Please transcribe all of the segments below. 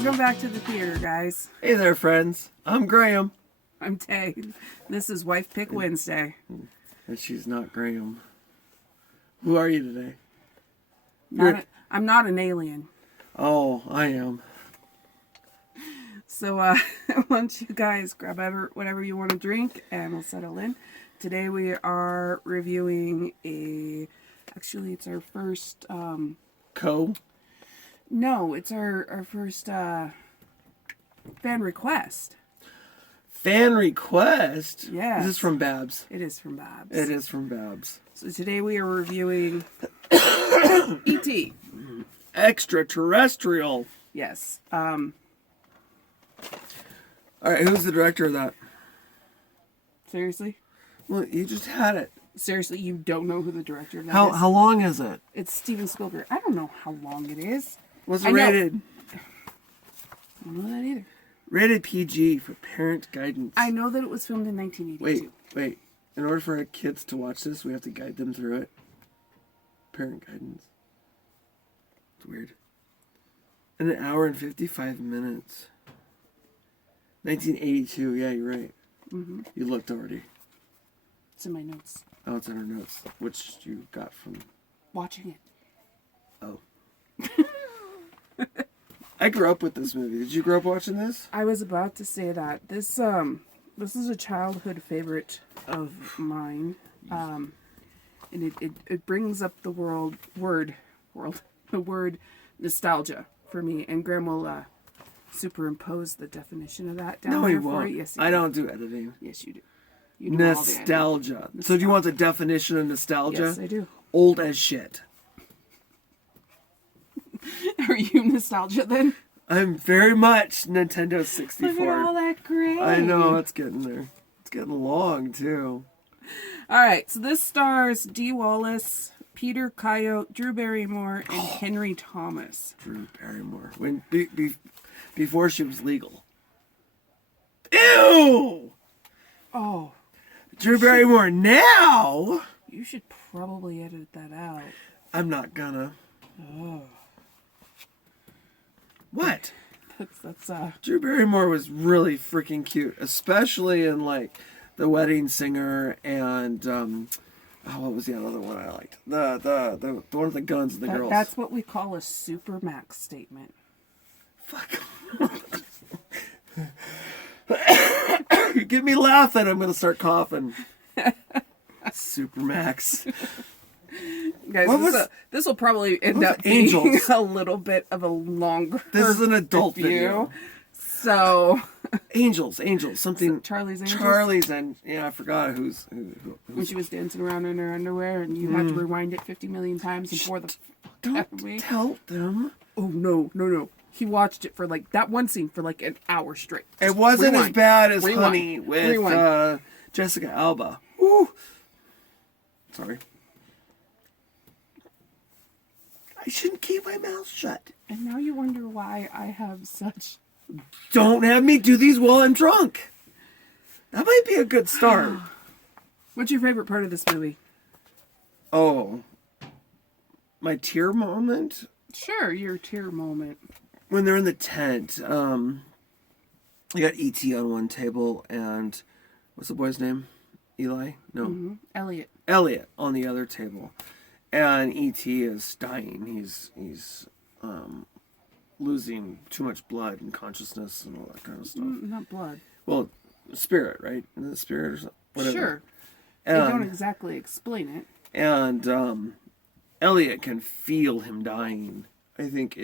Welcome back to the theater, guys. Hey there, friends. I'm Graham. I'm Tay. This is Wife Pick Wednesday. And she's not Graham. Who are you today? I'm not an alien. Oh, I am. So, why don't you guys grab whatever you want to drink and we'll settle in. Today we are reviewing actually it's our first, No, it's our first, fan request. Fan request? Yes. This is from Babs. It is from Babs. It is from Babs. So today we are reviewing E.T. Extraterrestrial. Yes. Alright, who's the director of that? Seriously? Well, you just had it. Seriously, you don't know who the director of that is? How long is it? It's Steven Spielberg. I don't know how long it is. What's I it know. rated? I don't know that either. Rated PG for parent guidance. I know that it was filmed in 1982. Wait. In order for our kids to watch this, we have to guide them through it. Parent guidance. It's weird. In 1 hour and 55 minutes. 1982. Yeah, you're right. Mm-hmm. You looked already. It's in my notes. Oh, it's in our notes, which you got from... Watching it. Oh. I grew up with this movie. Did you grow up watching this? I was about to say that. This is a childhood favorite of mine. And it brings up the word nostalgia for me. And Graham will superimpose the definition of that down there for you. Yes, I don't do editing. Yes, you do. You do all the editing. Nostalgia. So do you want the definition of nostalgia? Yes, I do. Old as shit. Are you nostalgia then? I'm very much Nintendo 64. Look at all that gray. I know, it's getting there. It's getting long, too. All right, so this stars Dee Wallace, Peter Coyote, Drew Barrymore, and Henry Thomas. Drew Barrymore. Before she was legal. Ew! Oh. Drew Barrymore now? You should probably edit that out. I'm not gonna. Oh. What? That's Drew Barrymore was really freaking cute, especially in like The Wedding Singer and what was the other one I liked? The one with the guns and the girls. That's what we call a supermax statement. Fuck. You get me laughing, I'm gonna start coughing. Supermax. Guys, this will probably end up being Angels? a little bit of a longer This is an adult video. So Angels, something. Charlie's Angels? Charlie's, and yeah, I forgot who's. When she was dancing around in her underwear, and you had to rewind it 50 million times and pour the. Don't tell them. Oh no! He watched it for like that one scene for like an hour straight. It wasn't as bad as Rewind. Honey with Jessica Alba. Ooh. Sorry. I shouldn't keep my mouth shut. And now you wonder why I have such... Don't have me do these while I'm drunk. That might be a good start. What's your favorite part of this movie? Oh. My tear moment? Sure, your tear moment. When they're in the tent, you got E.T. on one table and... What's the boy's name? Eli? No. Mm-hmm. Elliot on the other table. And E.T. is dying. He's losing too much blood and consciousness and all that kind of stuff. Not blood. Well, spirit, right? The spirit or something. Whatever. Sure. They don't exactly explain it. And Elliot can feel him dying. I think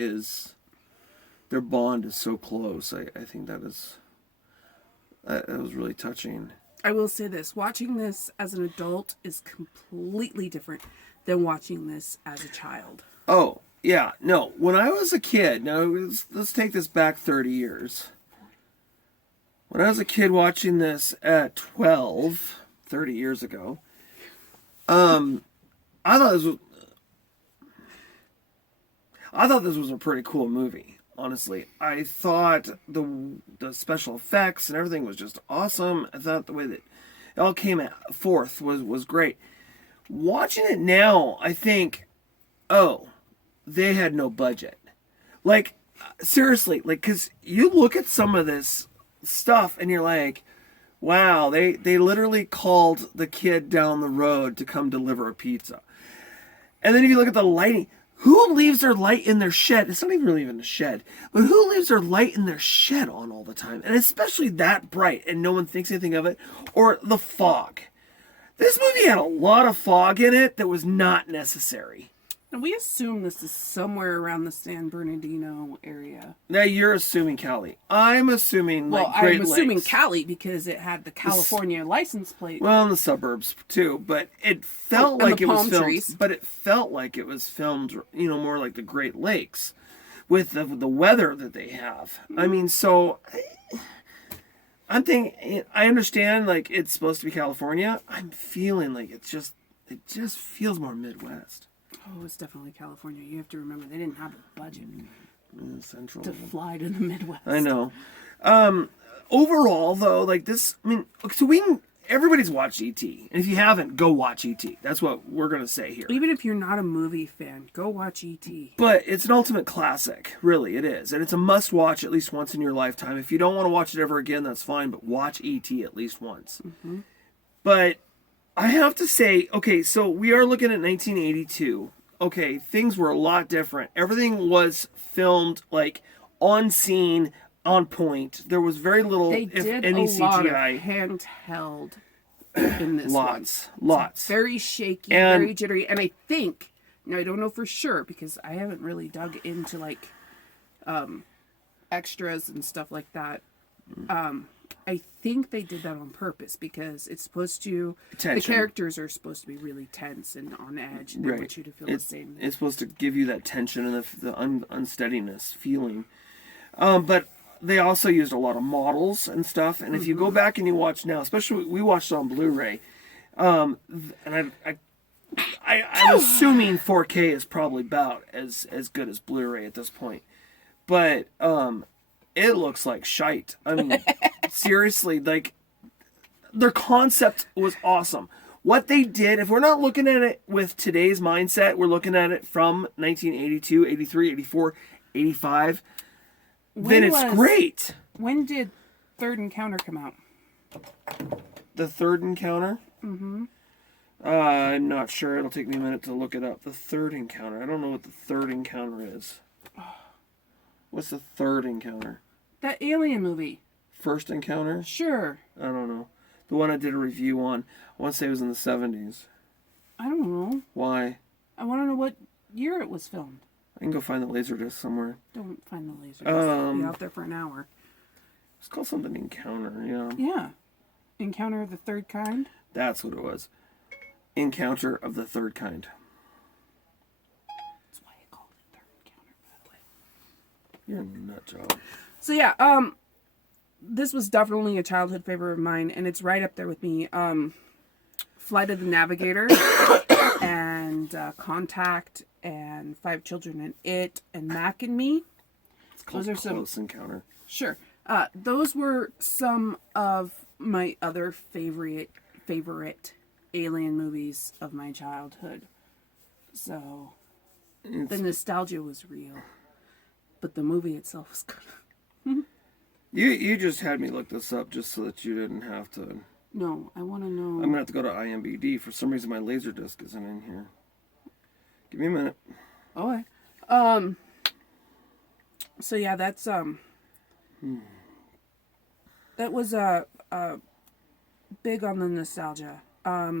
their bond is so close. I think that was really touching. I will say this. Watching this as an adult is completely different than watching this as a child. Oh, yeah. No, when I was a kid, now let's take this back 30 years. When I was a kid watching this at 12, 30 years ago, I thought this was a pretty cool movie, honestly. I thought the special effects and everything was just awesome. I thought the way that it all came forth was great. Watching it now, I think, oh, they had no budget. Like, seriously, like, because you look at some of this stuff and you're like, wow, they literally called the kid down the road to come deliver a pizza. And then if you look at the lighting, who leaves their light in their shed? It's not even really even a shed, but who leaves their light in their shed on all the time? And especially that bright and no one thinks anything of it. Or the fog. This movie had a lot of fog in it that was not necessary. And we assume this is somewhere around the San Bernardino area. Now you're assuming Cali. I'm assuming Well, like Great I'm assuming Lakes. Cali because it had the California license plate. Well, in the suburbs too, but it felt and like the it was palm filmed. trees. But it felt like it was filmed, more like the Great Lakes, with the weather that they have. I mean, so I'm thinking. I understand, like it's supposed to be California. I'm feeling like it just feels more Midwest, Oh, it's definitely California. You have to remember they didn't have a budget Central. to fly to the Midwest. I know. Overall, though, like this, I mean, so everybody's watched E.T. And if you haven't, go watch E.T. That's what we're going to say here. Even if you're not a movie fan, go watch E.T. But it's an ultimate classic. Really, it is. And it's a must watch at least once in your lifetime. If you don't want to watch it ever again, that's fine. But watch E.T. at least once. Mm-hmm. But I have to say, okay, so we are looking at 1982. Okay, things were a lot different. Everything was filmed like on scene, on point. There was very little, They if did any, a lot of CGI. handheld in this Lots. one. Very shaky, And- very jittery. And I think, now I don't know for sure because I haven't really dug into like extras and stuff like that. I think they did that on purpose because it's supposed to. Tension. The characters are supposed to be really tense and on edge, and they Right. want you to feel It's, the same. it's supposed to give you that tension and the unsteadiness feeling. But they also used a lot of models and stuff. And if you go back and you watch now, especially we watched it on Blu-ray, and I'm assuming 4K is probably about as good as Blu-ray at this point. But it looks like shite. I mean, seriously, like their concept was awesome. What they did, if we're not looking at it with today's mindset, we're looking at it from 1982, 83, 84, 85, then it's great. When did Third Encounter come out? The Third Encounter? Mm-hmm. I'm not sure. It'll take me a minute to look it up. The Third Encounter. I don't know what the Third Encounter is. What's the Third Encounter? That Alien movie. First Encounter? Sure. I don't know. The one I did a review on. I want to say it was in the 70s. I don't know. Why? I want to know what year it was filmed. I can go find the Laserdisc somewhere. Don't find the laser. Just be out there for an hour. It's called something Encounter, yeah. Yeah. Encounter of the Third Kind. That's what it was. Encounter of the Third Kind. That's why I called it Third Encounter, by the way. You're a nut job. So yeah, this was definitely a childhood favorite of mine, and it's right up there with me. Flight of the Navigator, and Contact, and Five Children and It, and Mac and Me. It's called Those are some- Close Encounter. Sure. Those were some of my other favorite alien movies of my childhood. So the nostalgia was real, but the movie itself was good. You just had me look this up just so that you didn't have to. No, I want to know. I'm gonna have to go to IMDb. For some reason, my Laserdisc isn't in here. Give me a minute. Okay. So yeah, that's that was big on the nostalgia. I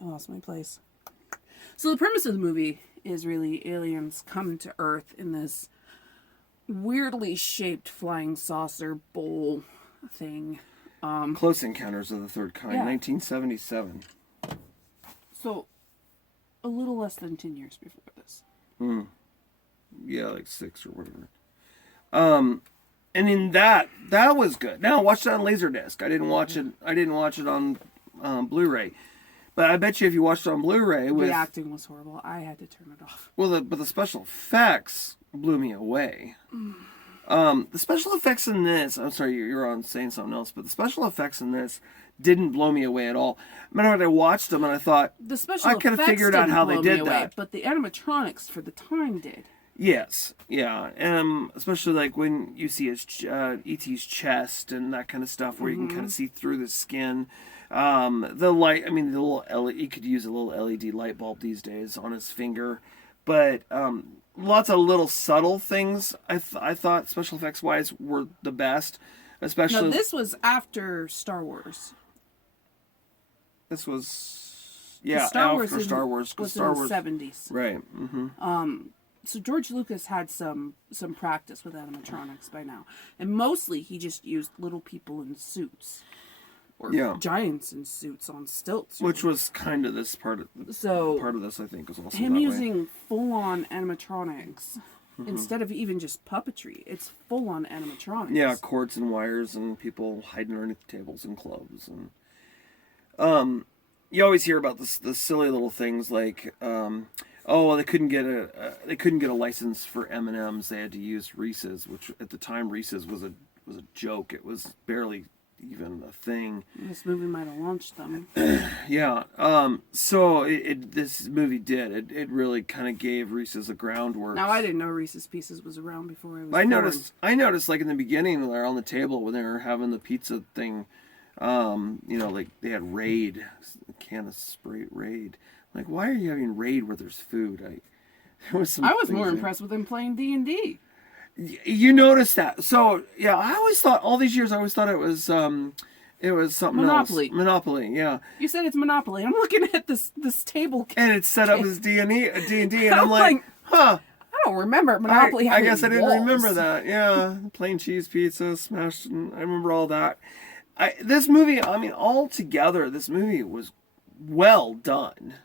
lost my place. So the premise of the movie is really aliens come to Earth in this weirdly shaped flying saucer bowl thing. Close Encounters of the Third Kind, Yeah. 1977. So a little less than 10 years before this. Yeah, like 6 or whatever. And in that was good. Now I watched it on Laserdisc. I didn't watch it on Blu-ray. But I bet you if you watched it on Blu-ray with The acting was horrible. I had to turn it off. but the special effects blew me away. The special effects in this, I'm sorry, you're on saying something else, but the special effects in this didn't blow me away at all. Matter of fact, I watched them and I thought, The special I could've effects figured out didn't how they blow me did away, that. but the animatronics for the time did. Yes, yeah, especially like when you see his ET's chest and that kind of stuff, where you can kind of see through the skin. The light, I mean, the little LED, you could use a little LED light bulb these days on his finger, but lots of little subtle things. I thought special effects wise were the best, Now, especially this was after Star Wars. this was yeah Star Wars after Star Wars, 'cause was Star in the Wars 70s. right. So George Lucas had some practice with animatronics by now, and mostly he just used little people in suits, or Yeah. giants in suits on stilts. Which was kind of this part of So this, I think, was also him that way. using full-on animatronics instead of even just puppetry, it's full-on animatronics. Yeah, cords and wires and people hiding underneath tables and clothes and you always hear about the silly little things like oh well, they couldn't get a license for M&Ms. They had to use Reese's, which at the time Reese's was a joke. It was barely even a thing. This movie might have launched them. Yeah. So this movie did. It really kind of gave Reese's a groundwork. Now, I didn't know Reese's Pieces was around before I was I born. noticed like in the beginning when they're on the table when they were having the pizza thing, like they had Raid, a can of Sprite Raid. Like, why are you having Raid where there's food? There was some I was things more there. impressed with him playing D&D. You noticed that. So yeah, I always thought all these years it was something Monopoly. else. Monopoly, yeah. You said it's Monopoly. I'm looking at this table. And it's set up as D&D, and I'm I'm like, like, huh. I don't remember Monopoly I having guess I didn't walls. remember that. Yeah, plain cheese pizza, smashed. I remember all that. This movie, I mean, altogether, this movie was well done.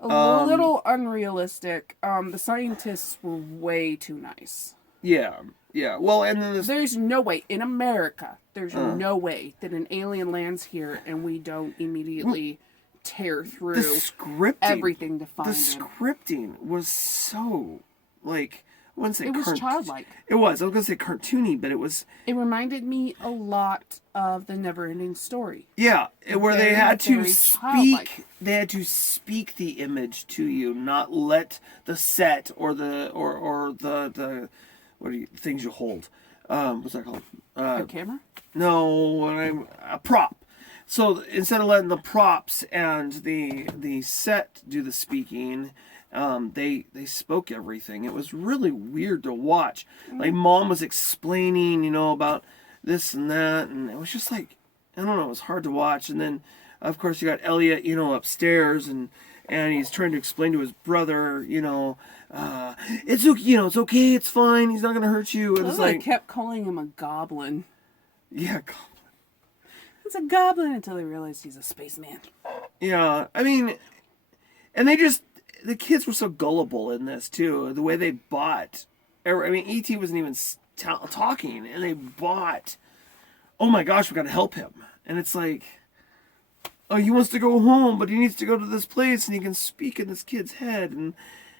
A little unrealistic. The scientists were way too nice. Yeah. Well, and then There's no way in America. There's no way that an alien lands here and we don't immediately tear the through scripting, everything to find the him. scripting was so like I wouldn't say It was childlike. It was. I was gonna say cartoony, but it was. It reminded me a lot of the Never-Ending Story. Yeah, where they Very, had to very speak. childlike. They had to speak the image to you, not let the set or the things you hold. What's that called? Your camera? No, a prop. So instead of letting the props and the set do the speaking, they spoke everything. It was really weird to watch. Like Mom was explaining, about this and that, and it was just like I don't know. It was hard to watch. And then, of course, you got Elliot, upstairs, and he's trying to explain to his brother, it's okay, it's okay, it's fine, he's not gonna hurt you. And it's They like, kept calling him a goblin. yeah. It's a goblin until they realized he's a spaceman. Yeah, I mean, and the kids were so gullible in this too. The way they bought, I mean, E.T. wasn't even talking, and they bought. Oh my gosh, we got to help him, and it's like, oh, he wants to go home, but he needs to go to this place, and he can speak in this kid's head, and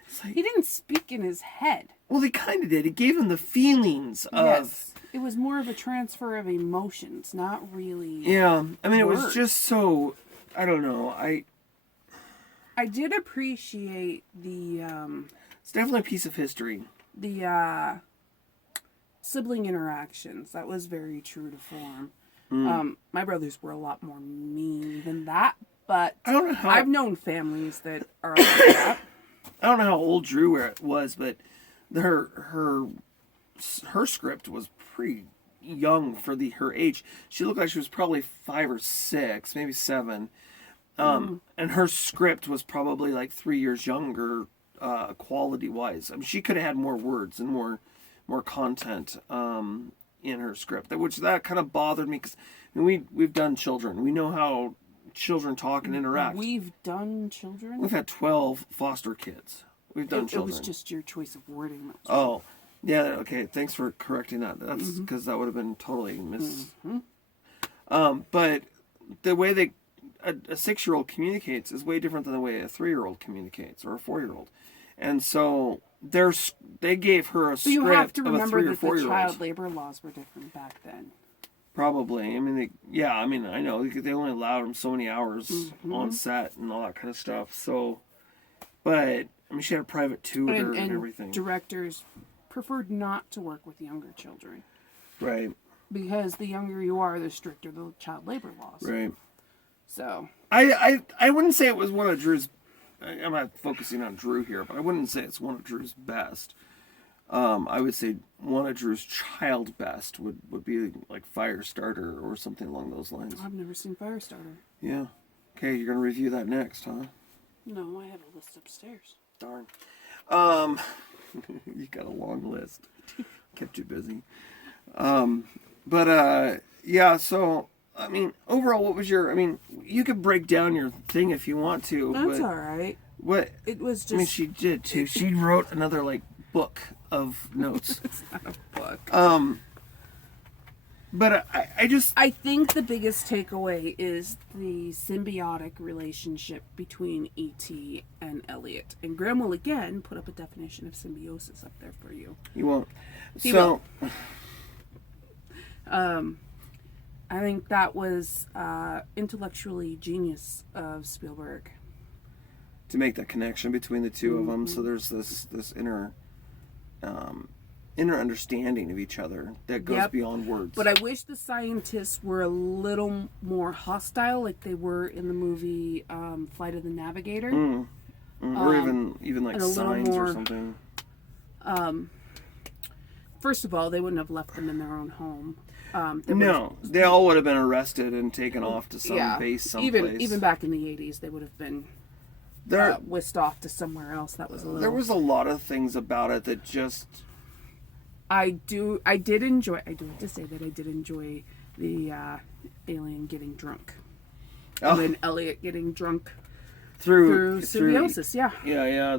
it's like, He didn't speak in his head. well, he kind of did. He gave him the feelings of. Yes. It was more of a transfer of emotions, not really. Yeah, I mean, it was Words. just so. I don't know. I did appreciate the It's definitely a piece of history. sibling interactions. That was very true to form. My brothers were a lot more mean than that, but I don't know how. I've known families that are like that. I don't know how old Drew was, but her script was pretty young for her age. She looked like she was probably 5 or 6, maybe 7. And her script was probably like 3 years younger, quality wise. I mean, she could have had more words and more content in her script, which kind of bothered me because we've done children. We know how children talk and interact. We've done children. We've had 12 foster kids. We've done It children. was just your choice of wording. That was Oh, yeah. Okay. Thanks for correcting that. That's because that would have been totally but the way a 6-year-old communicates is way different than the way a 3-year-old communicates or a 4-year-old, and so they gave her a So you have script to of a remember 3 or that the 4-year-old. child labor laws were different back then. Probably. I mean, I know they only allowed them so many hours on set and all that kind of stuff. So, but I mean, she had a private tutor and everything. Directors preferred not to work with younger children Right. because the younger you are, the stricter the child labor laws. Right. So I wouldn't say it was one of Drew's. I'm not focusing on Drew here, but I wouldn't say it's one of Drew's best. I would say one of Drew's child best would be like Firestarter or something along those lines. I've never seen Firestarter. Yeah. Okay, you're gonna review that next, huh? No, I have a list upstairs. Darn. You got a long list. Kept you busy. Yeah. So I mean, overall, what was your? I mean, you could break down your thing if you want to. That's but all right. What? It was just. I mean, she did too. She wrote another like book of notes. It's not a book. But I think the biggest takeaway is the symbiotic relationship between E.T. and Elliot. And Graham will again put up a definition of symbiosis up there for you. He won't. He will. I think that was intellectually genius of Spielberg. To make that connection between the two of them, so there's this inner understanding of each other that goes beyond words. But I wish the scientists were a little more hostile, like they were in the movie Flight of the Navigator, or even like Signs or something. First of all, they wouldn't have left them in their own home. They all would have been arrested and taken off to some base someplace. Even back in the 80s, they would have been whisked off to somewhere else. That was a little. There was a lot of things about it that just. I did enjoy. I do have to say that I did enjoy the alien getting drunk, and then Elliot getting drunk through symbiosis. Yeah.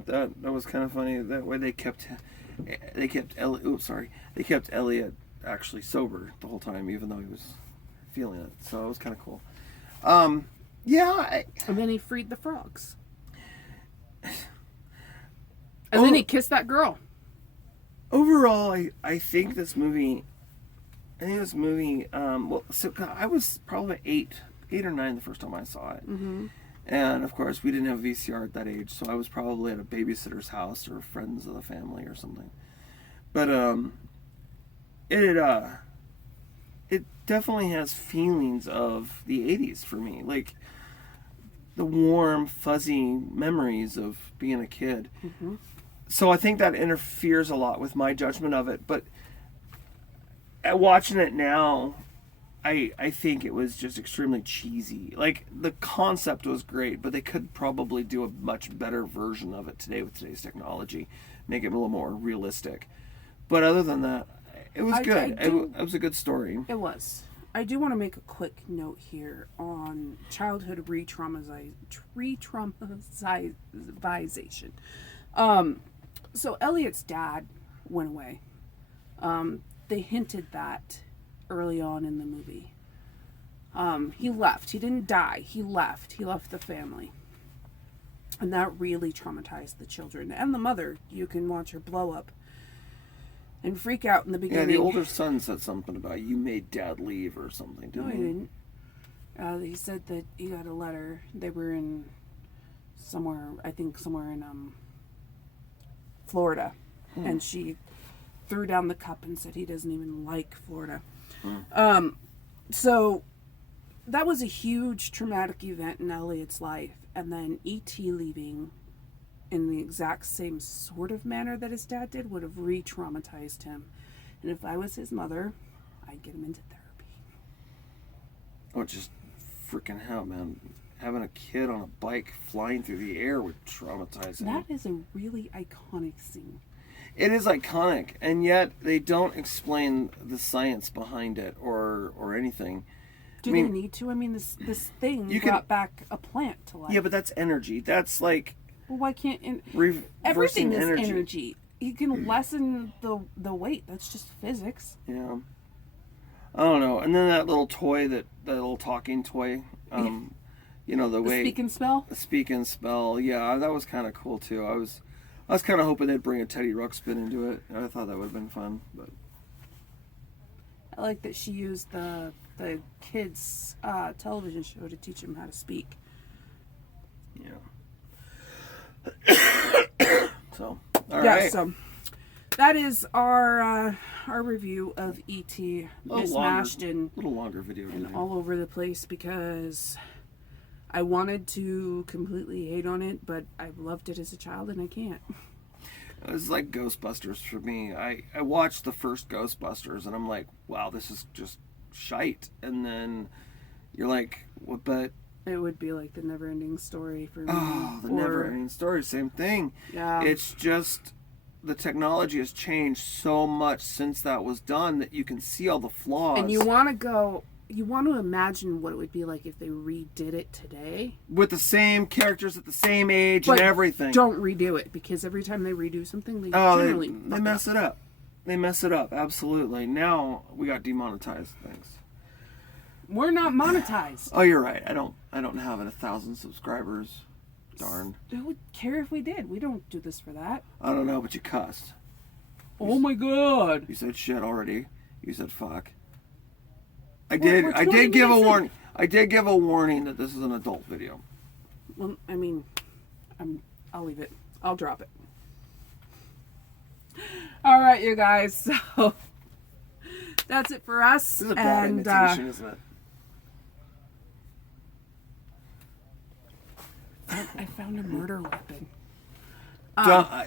That was kind of funny. That way they kept Elliot actually sober the whole time, even though he was feeling it. So it was kind of cool. And then he freed the frogs, and then he kissed that girl. Overall, I think this movie. I was probably eight or nine the first time I saw it, and of course we didn't have VCR at that age, so I was probably at a babysitter's house or friends of the family or something. But it definitely has feelings of the '80s for me, like the warm, fuzzy memories of being a kid. So I think that interferes a lot with my judgment of it. But watching it now, I think it was just extremely cheesy. Like, the concept was great, but they could probably do a much better version of it today with today's technology. Make it a little more realistic. But other than that, it was good. It was a good story. It was. I do want to make a quick note here on childhood re-traumatization. So Elliot's dad went away. They hinted that early on in the movie. He left. He didn't die. He left. He left the family. And that really traumatized the children. And the mother. You can watch her blow up and freak out in the beginning. Yeah, the older son said something about, you made dad leave or something, didn't he? No, he didn't. He said that he got a letter. They were in somewhere in Florida, and she threw down the cup and said he doesn't even like Florida. So that was a huge traumatic event in Elliot's life, and then E.T. leaving in the exact same sort of manner that his dad did would have re-traumatized him. And if I was his mother, I'd get him into therapy. Oh, just freaking hell, man. Having a kid on a bike flying through the air would traumatize him. That is a really iconic scene. It is iconic, and yet they don't explain the science behind it or anything. Do they need to? I mean, this thing brought back a plant to life. Yeah, but that's energy. That's like... Well, why can't... everything is energy. You can lessen the weight. That's just physics. Yeah. I don't know. And then that little toy, that little talking toy... You know, the way... Speak and spell? The speak and spell, yeah, that was kind of cool, too. I was kind of hoping they'd bring a Teddy Ruxpin into it. I thought that would have been fun, but... I like that she used the kids' television show to teach him how to speak. Yeah. All Yeah, right. so that is our review of E.T. little Mismatched longer, and little longer video today. all over the place because I wanted to completely hate on it, but I loved it as a child and I can't. It was like Ghostbusters for me. I watched the first Ghostbusters and I'm like, wow, this is just shite. And then you're like, what? But It would be like the never-ending story for me. oh, the or- never-ending story, same thing. Yeah. It's just the technology has changed so much since that was done that you can see all the flaws. And you want to imagine what it would be like if they redid it today. with the same characters at the same age But and everything. Don't redo it because every time they redo something, they Oh, generally they mess it up. They mess it up, absolutely. Now we got demonetized things. We're not monetized. Oh, you're right. I don't have 1,000 subscribers. Darn. Who would care if we did? We don't do this for that. I don't know, but you cussed. Oh my god. You said shit already. You said fuck. I We're 20 did give a minutes in. warning. I did give a warning that this is an adult video. Well, I mean, I'll leave it. I'll drop it. All right, you guys. So that's it for us. This is a bad and imitation, isn't it? I found a murder weapon.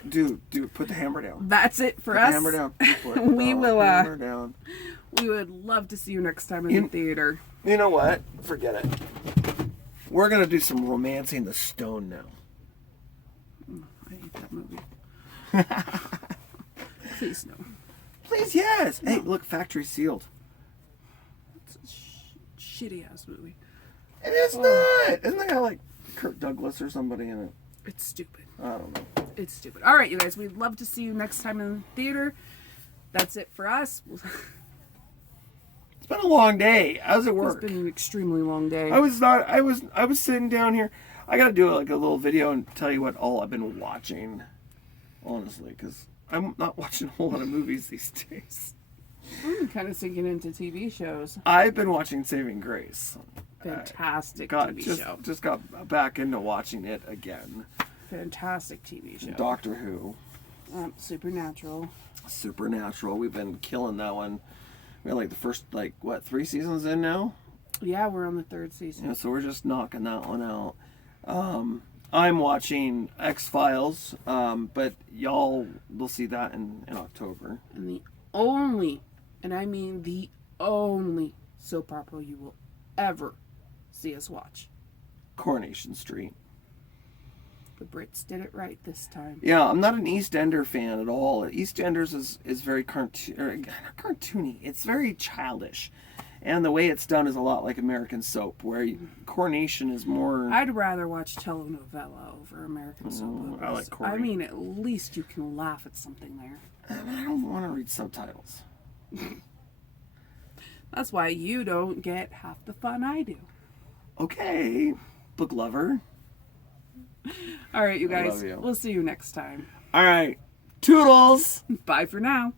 Dude, put the hammer down. That's it for Put us. the hammer down. Put We the will, hammer down. We would love to see you next time in the theater. You know what? Forget it. We're gonna do some Romancing the Stone now. I hate that movie. Please no. Please, yes. Hey, look, factory sealed. It's a shitty ass movie. It is not. Isn't that got like Kirk Douglas or somebody in it? It's stupid. I don't know. It's stupid. All right, you guys. We'd love to see you next time in the theater. That's it for us. It's been a long day. How's it It's work? been an extremely long day. I was sitting down here. I gotta do like a little video and tell you what all I've been watching. Honestly, because I'm not watching a whole lot of movies these days. I'm kind of sinking into TV shows. I've been watching Saving Grace. Fantastic Got TV show. just got back into watching it again. Fantastic TV show. Doctor Who, Supernatural. Supernatural. We've been killing that one. We're like the first 3 seasons in now. Yeah, we're on the 3rd season. Yeah, so we're just knocking that one out. I'm watching X-Files, but y'all will see that in October. And the only, and I mean the only soap opera you will ever see us watch. Coronation Street. The Brits did it right this time. Yeah, I'm not an EastEnder fan at all. EastEnders is very cartoony. It's very childish. And the way it's done is a lot like American soap, where Coronation is more... I'd rather watch telenovela over American soap operas. I like Corey. I mean, at least you can laugh at something there. I don't want to read subtitles. That's why you don't get half the fun I do. Okay, book lover. All right, you I guys. love you. We'll see you next time. All right, toodles! Bye for now.